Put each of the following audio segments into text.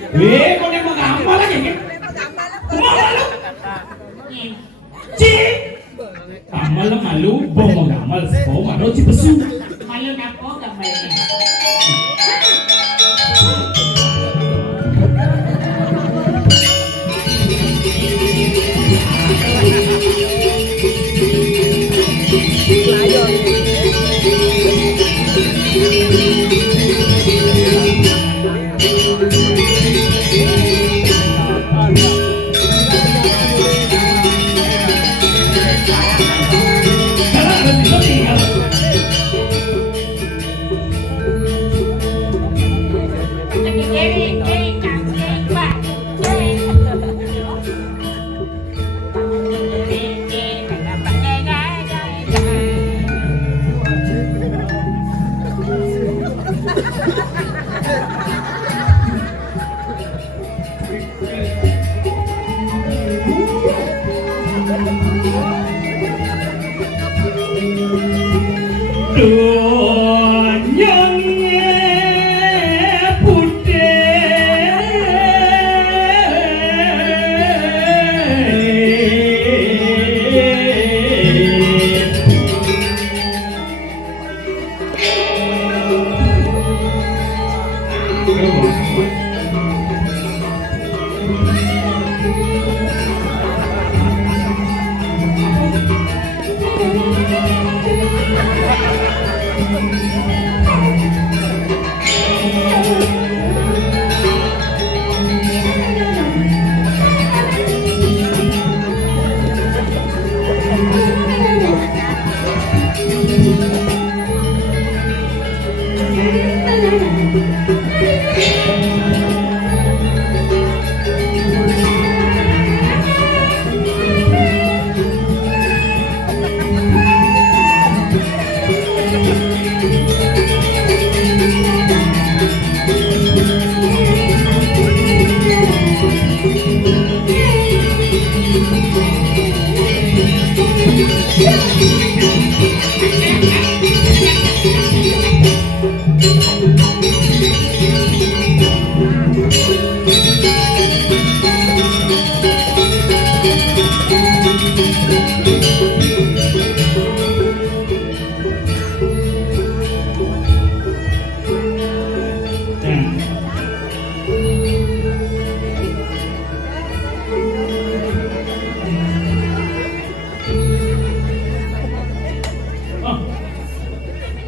Kau yang mengamal lagi kan? Kumaha lu? Ci. Amal lang malu, bong magamal, bong ano ci pesu. Malu na po gamay niya.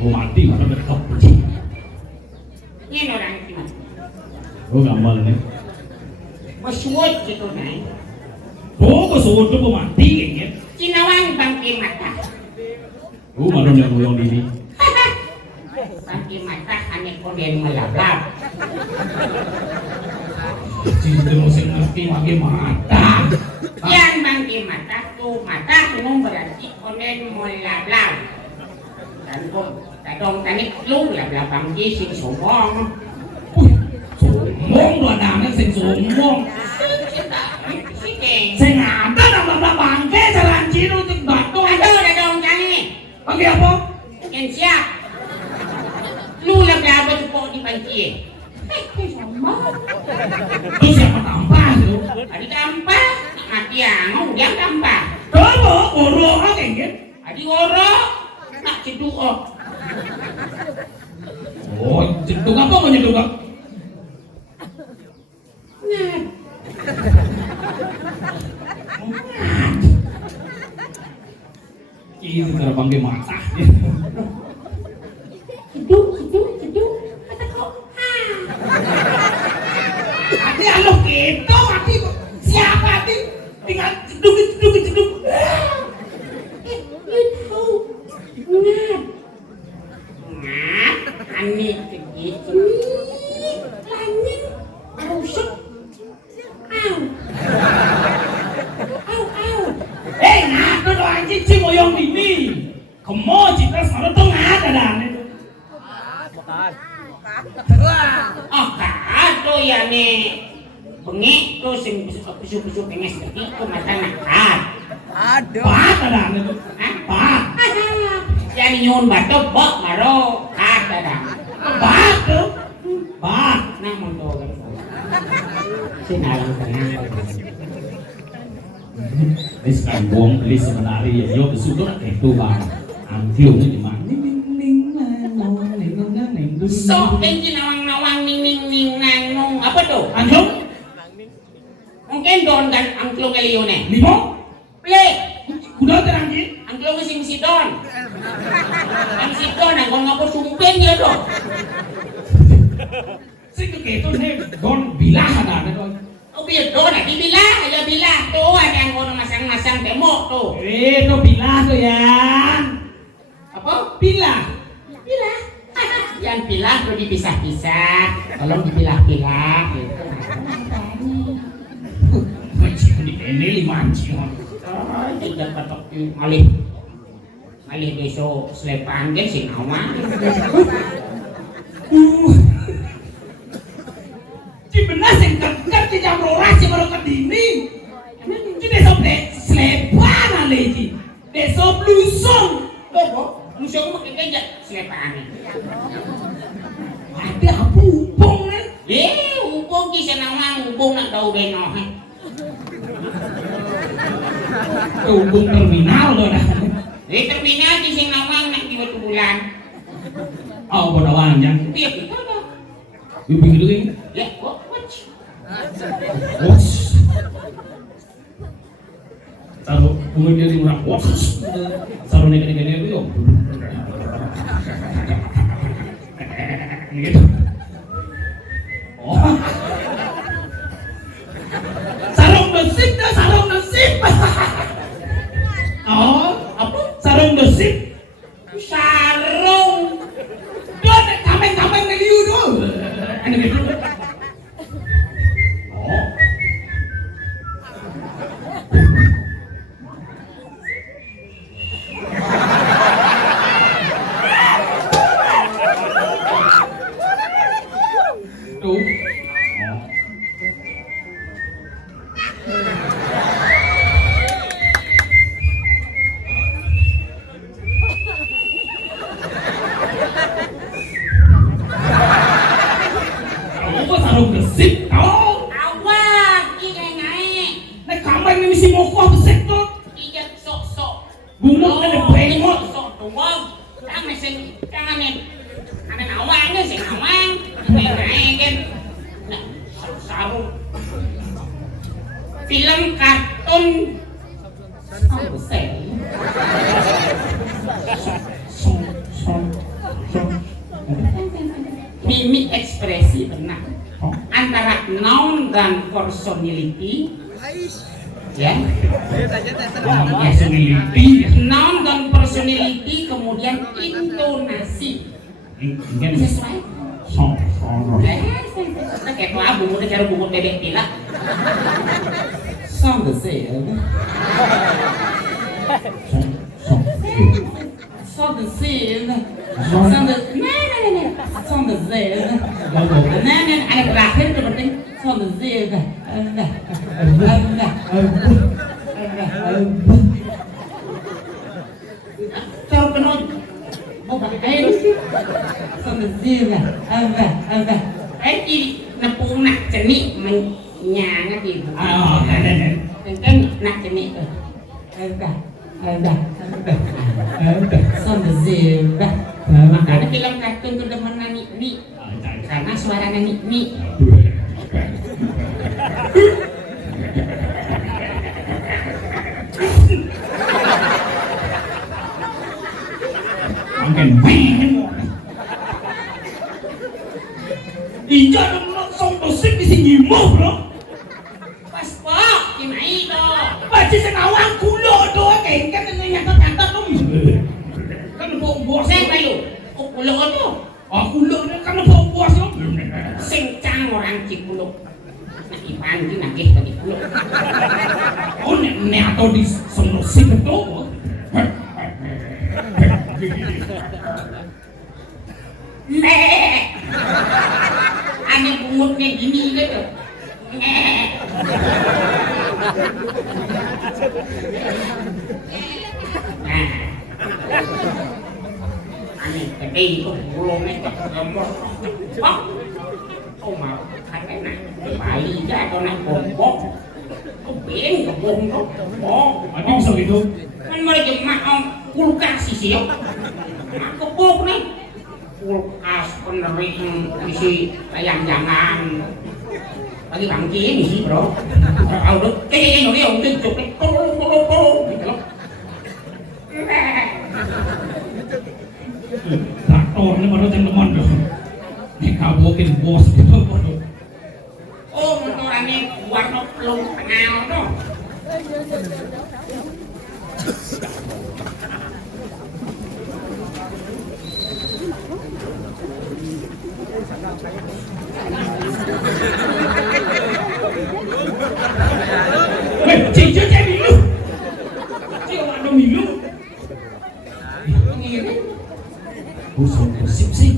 Mati mana dekat pergi. Yan orang itu. Oh gamal nih. Masuot gitu nai. Oh kesuwut tu mati kayaknya. Cinawang bangke mata. Oh maron yang ngulong diri. Bangke mata hanya koden melabab. Cinta musim ngerti bagi mata. Yan bangke mata tu mata umum berarti koden melabab. Dan kadang tanik lu labab bangke sing somong. Somong dua dangan sing somong. Sing ada nama bangke jalan cino untuk batu. Aduh dah dong jangan. Bangke apa? Yang siap. Lu labab tu pok di bangke. Somong. Lu siapa tambah tu? Adi tambah, mati angong dia tambah. Kamu orang kayaknya. Adi oro, nak ceduk oh. Oh, ceduk apa mau nyeduk apa? Nah, Ini cara bangke mata. ceduk, kata kau. Hati alo gitu, hati siapa hati? Tinggal ceduk. You tahu, ngat, aneh begitu. Langit, rusuk, au. Ngat tu doang cici moyong ini. Kamu cita sama tu ngat ada nih. Oh, kado ya nih. Bengi tu sing besuk-besuk penges lagi tu mata nakat. Aduh. Pat ada nih. Pat. Jadi nyun batu bok maro kata dah. Pat tu. Pat. Nah mundur kan. Sinalang tenang. Ini sekarang buang beli sebenarnya ya, yo kesudah itu bang. Angklungnya di mana? So, kayak nawang-nawang ning nang apa tuh? Angklung? Mungkin don kan angklung eliyone. Limo? Play. Kuda terangin? Angklung si don. Ang si don ang kung ako sumpeng ya do. Sing keto nih don bilah ada don. Oh biar don di bilah ya bilah tuh ada yang kono masang-masang tembok tuh. Itu bilah tuh ya. Apa? Bilah. Bilah. Yang bilah tuh dipisah-pisah. Tolong dipilah-pilah gitu. Macam ini lima anjing. Tidak patok malih besok selepan ke sing awang. Ci benar sing kan ci jam rolas ci baru kedini. Ci besok deh selepan lagi. Besok lusong. Lusong mau kejak selepan. Ada apa upong nih? Upong ki senawang upong nak tau beno. Upong terminal loh dah. Terminal di sing nawang nak di batu bulan. Oh, bodoh aja. Biar kita apa? Ibu begitu kan? Ya, what? Watch. Taruh kemudian di murah watch. Taruh negara-negara itu yuk. Gitu. Oh. Sarung nasib dah, sarung nasib. Oh, apa? Sarung nasib. Sarung. Don kameng-kameng dari you do. Ano gitu? Oh. Tuh. Apa sarung gesip? Oh. Awak, ini naik. Nek kameng ni mesti mokoh besek tuh. Ijak sok-sok. Bumuk ada brengok. Sok tuwag. Kami sing kami. Ada nawangnya sing nawang. Naik kan. Nah, sarung. Film kartun. Apa sih? Mimik ekspresi benar antara noun dan personality ya Personality. noun dan personality kemudian intonasi sesuai kayak tuh abu udah cara bungut bebek pilak Sound the same. so the scene so the so the scene ada terakhir itu penting so the scene cara penuh oh pakai so the scene ini nepung nak cenik menyangat gitu kan nak cenik tuh Sound zebra. Makanya film kartun itu demen nani karena suara nani. Makin Ija dong langsung dosik di sini mau bro. Pas kok gimana itu? Baca senawang kulo doa kayak kan nyantat dong. Kan bos Saya malu. Kulo itu. Oh kulo kan bos dong. Sengcang orang Cikuluk. Nah ipanti nagih tadi kulo. Oh nek atau di sono sik to. Ada bungutnya gini gitu. Nah, aneh gede itu bulungnya gemuk. Kau mau kata nak Bali aja kau nak bobok. Kau ben kau bobok. Oh, Mati bisa gitu. kan mereka mau kulkas sih. Mak kebok nih. Kulkas penering isi ayam jangan. Lagi bangki ini sih bro. Tahu deh. Ini dia udah cukup. Gitu loh. Traktor ini baru teman dong. Ini kabukin bos gitu baru. Oh, motorannya warna pelung tengah tuh. Chị chưa chạy bị lưu. Chị bạn đâu bị lưu. Bố sống của xíp xíp.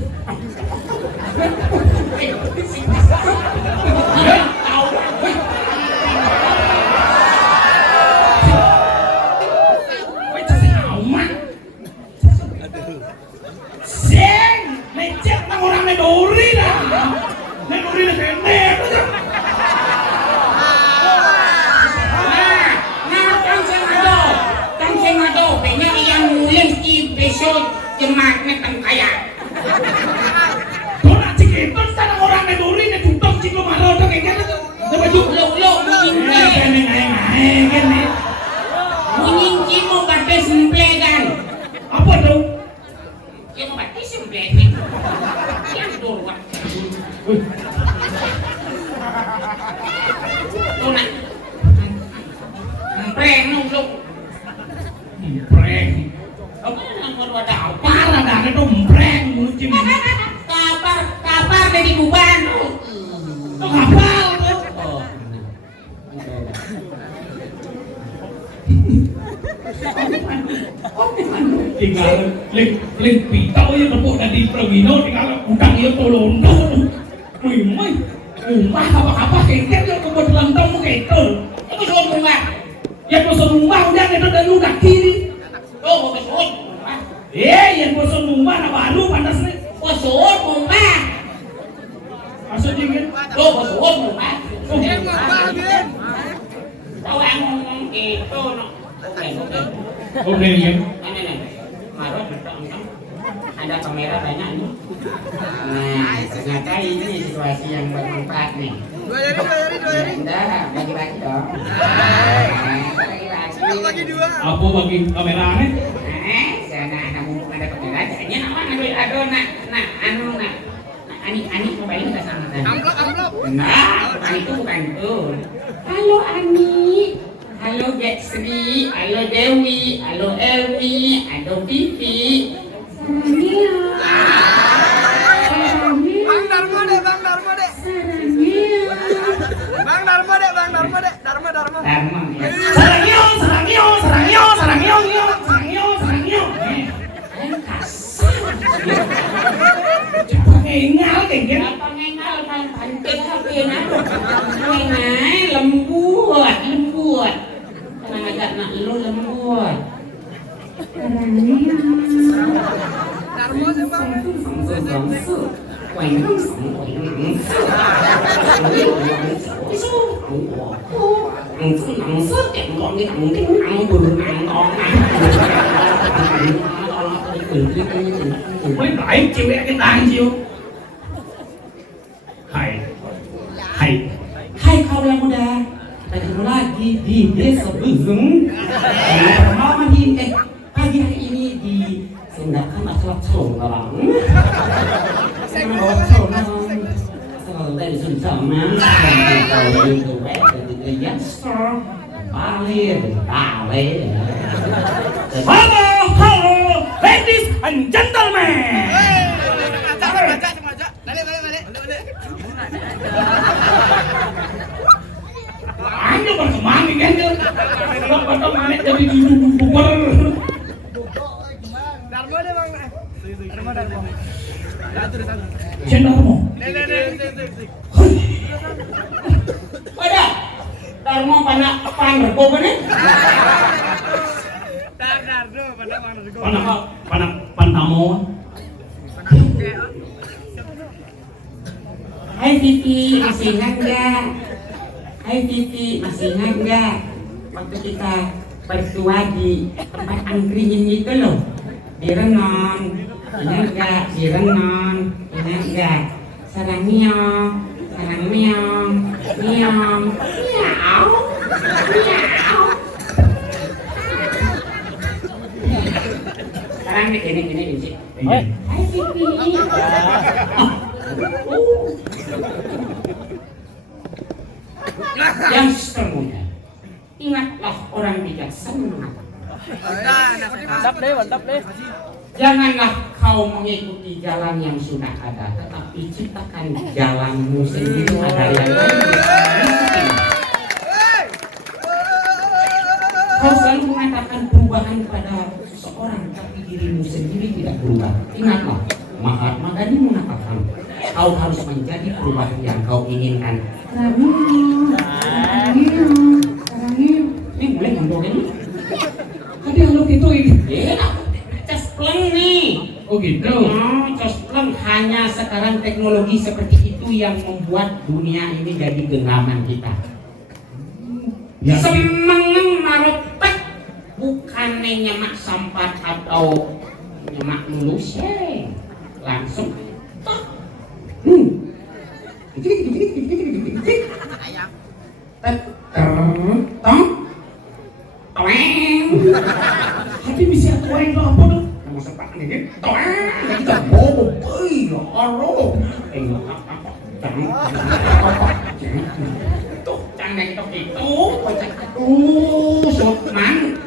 Jemaknya kan kaya. Kau nak cik itu sana orang neduri ne tutup cik lo marah udah kayak gitu. Coba juk lo Ini gini. Munyinci mau pakai semplegan. Apa tuh? Dia mau pakai semplegan. Yang turun. Tuh nak. Empreng lu. Empreng. Apa yang mau ada? Parah dah itu empreng muncim. Kapar dari Buban. Tuh kapal tuh. Tinggal link pitau ya tepuk dari Progino tinggal utang ya tolondo. Rumah apa kengket ya kebetulan tamu gitu. Itu soal bunga. Ya bosan rumah udah itu dan udah kiri. Oh, mau soal. Yang bosan rumah na baru panas nih. Soal bunga. Maksudnya kan? Oh, soal bunga. Oh, Tahu yang ngomong gitu, no. Oke ya. Nih. Marot betul kan? Ada kamera banyak nih. Nah, ternyata ini situasi yang bermanfaat nih. Udah, bagi-bagi dong. Bagi dua. Apa bagi kameranya? Sana ada mumpung ada kamera, jadinya nama ngambil adonan. Nah, Ani mobilnya nggak sama kan? Amplop. Nah, bukan itu. Halo Ani. Halo Jacksri, halo Dewi, halo Elvi, halo Vivi. Bang Darmo deh. Darmo. Sarangyo. Ngal kayak gitu. Apa ngengal pantet HP na? Lembut. Tenang aja nak lu lembut. Darmo sih bang. Mới bảy chiều cái tàn chiều. Hai kau yang muda. Ketemu lagi di desa Buzung. Malam ini pagi hari ini di Sendakan acara Colong. Selalu dari Suncaman, dari Duet, dari Yanster, Bali. Halo, ladies and gentlemen. Baca. Balik. Anda berkemang kan? Kalau manik jadi bubar. Darmo deh bang. Darmo. Cendermo. Ada. Darmo pan berko nih. Panamo. Hai Hai Vivi, masih ingat nggak? Hai Vivi, masih ingat nggak? Waktu kita berdua di tempat angkringan itu loh, di Renon. Ingat nggak? Di Renon. Ingat nggak? Sarang miong, miong, miong, miau, miau. Sekarang ini sih. Hai Vivi. Yang semuanya, ingatlah orang bijaksana. Mantap deh. Janganlah kau mengikuti jalan yang sudah ada, tetapi ciptakan jalanmu sendiri. Ada yang lain. Kau selalu mengatakan perubahan kepada seseorang, tapi dirimu sendiri tidak berubah. Ingatlah, Mahatma Gandhi mengatakan, kau harus menjadi perubahan yang kau inginkan. Ini boleh ngomong ini? Tadi lo gitu ini. Cespleng nih. Oh gitu. Cespleng, hanya sekarang teknologi seperti itu yang membuat dunia ini jadi genggaman kita. Ya. Semeneng marotek, bukannya nyemak sampah atau nyemak mulus, langsung tok. Tapi bisa tuain lo apa dong? Nama sepak ini, toeng, kita bobo, oro, tuh, canggih itu, kocak aduh, Sotman,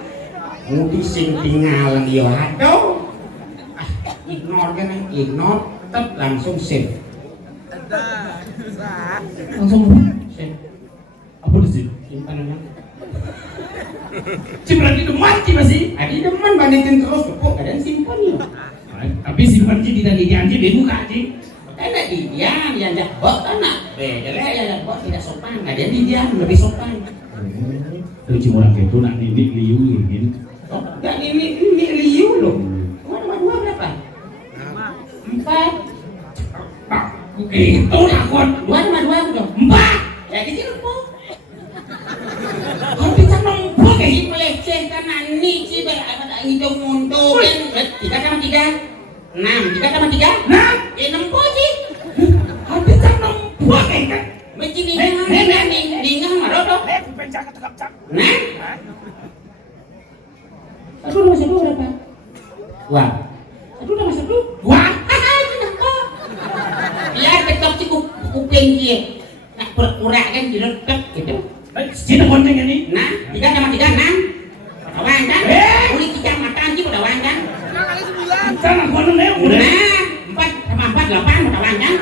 mudi sing tinggal dia aduh, ignore kan, ignore, tetap langsung save. Langsung Save, apa sih? simpan aja. Berarti deman masih. Adi demen bandingin terus, kok kadang simpan ya. Tapi simpan sih tidak dijanji di muka sih. Karena dia yang bok anak, beda yang bok tidak sopan, ada yang dia lebih sopan. Lucu orang itu nak didik liu gitu. Oh, enggak ini liu loh. Dua berapa? 4. Pak, itu lakon. Dua dong. 4. Ya kecil kok. Kau bisa nombok Ini melecehkan nani sih ada hidung mundur kan 3 tambah 3 6 3 tambah 3 Nah, 6 kok sih kau bisa nombok kan? macam ni dengan marah dong nah satu berapa wah satu Wah, biar tetap sih kuping dia nak berkurang kan diletak gitu. sini konteng ini. Nah, 3 tambah 3 6 Padawan kan? Boleh 3 makan sih padawan kan? Jangan konteng leo. Nah, 4 tambah 4 8 padawan kan?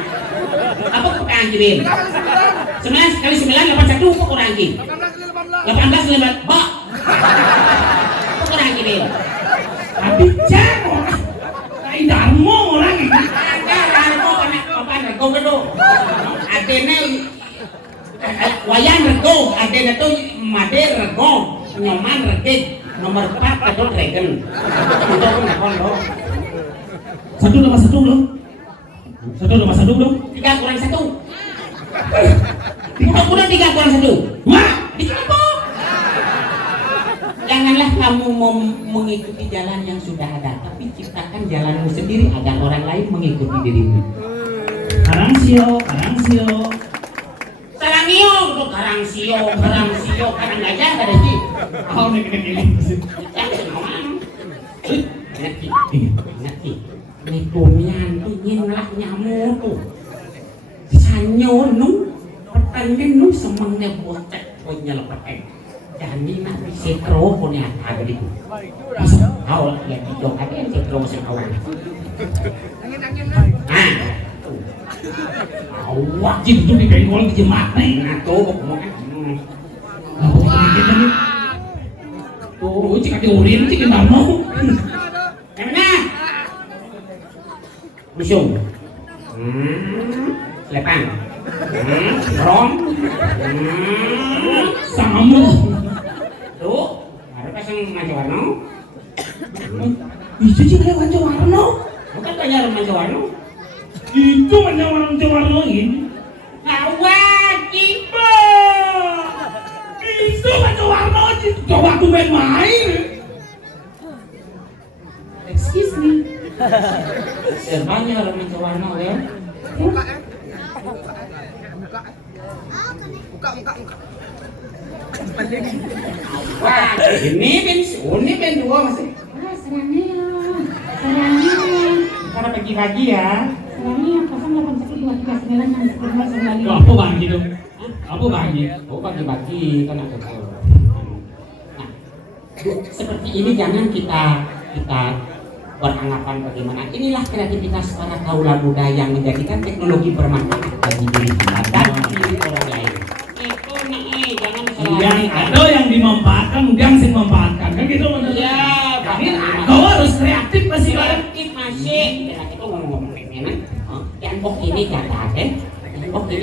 Apa kurang kirim? 9 kali 9 81 apa kurang kirim? 18 kali 18 bak. Apa kurang kirim? Tapi jangan kayak darmo orang ini. Ada rego anak papan rego gedo. Adene wayang rego, adene tuh made rego, nyoman regit, nomor 4 kedot regen. Itu pun nak kondo. 1 tambah 1 belum? 1 tambah 1 belum? 3 kurang 1. Udah 3 kurang 1. Wah, Bikin apa? Janganlah kamu mengikuti jalan yang sudah ada, tapi ciptakan jalanmu sendiri agar orang lain mengikuti dirimu. karang sio. Sarangio, tuh karang sio, karang gajah ada sih. Kau nih ini. Jangan ngomong. Ngerti. Nih kumian tuh nyinlah nyamuk tuh. Sanyo nu, pertanyaan nu semangnya botek punya lepetek. Jadi nak setro punya ada di tu. Kau yang hijau ada yang setro sekawan. Nah, Awak itu di kain orang kejemak nih. nah tuh mau Nah, kau mikirnya nih. Tuh, jika diurin, jika darmo. yang mana? Busung. Lepang. Rom. Sama. Tuh, ada pasang Majawarno. Itu sih ada warna. Bukan banyak Majawarno. Itu hanya orang Jawa ini. tumben main. Excuse me. Serbannya orang macam warna ya. Buka ya. Buka. Wah, ini ben dua masih. Wah, serangnya. Karena pagi-pagi ya. Serangnya 081239 Apa bagi dong? Apa bagi? Oh, pagi-pagi kan ada tahu. Nah, seperti ini jangan kita beranggapan bagaimana. Inilah kreativitas para kaula muda yang menjadikan teknologi bermanfaat bagi diri kita dan diri orang lain. Itu nih, jangan Yang ada yang dimanfaatkan, yang sing memanfaatkan kan gitu menurut. Ya, Ini kau harus kreatif pasti kan. kreatif masih. Ya, kita ngomong-ngomong ini. Yang bok ini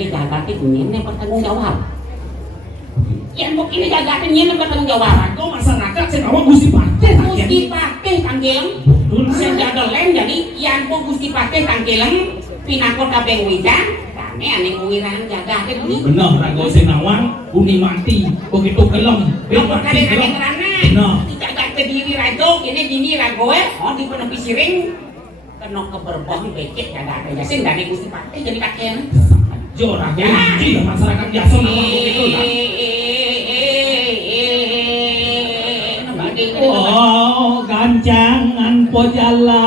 jaga ini bertanggung jawab. Yang bok ini jaga ini bertanggung jawab. Kau masyarakat sing awak Gusti Patih tak Gusti Patih tanggeleng. Saya jaga lain jadi yang bok Gusti Patih tanggeleng pinakot kabeh wijan. Kami ane wiran jaga ini. bener rago sinawang uni mati begitu gelem Apa kali kami ngerana? Nah. Dijaga ke diri rajo, ini dini ragoe, oh di penepi siring. Kena keberbohong becek jaga ada yasin dari Gusti Patih jadi kakek. jorah kunci masyarakat biasa nama begitu lah. Oh gancangan po jalan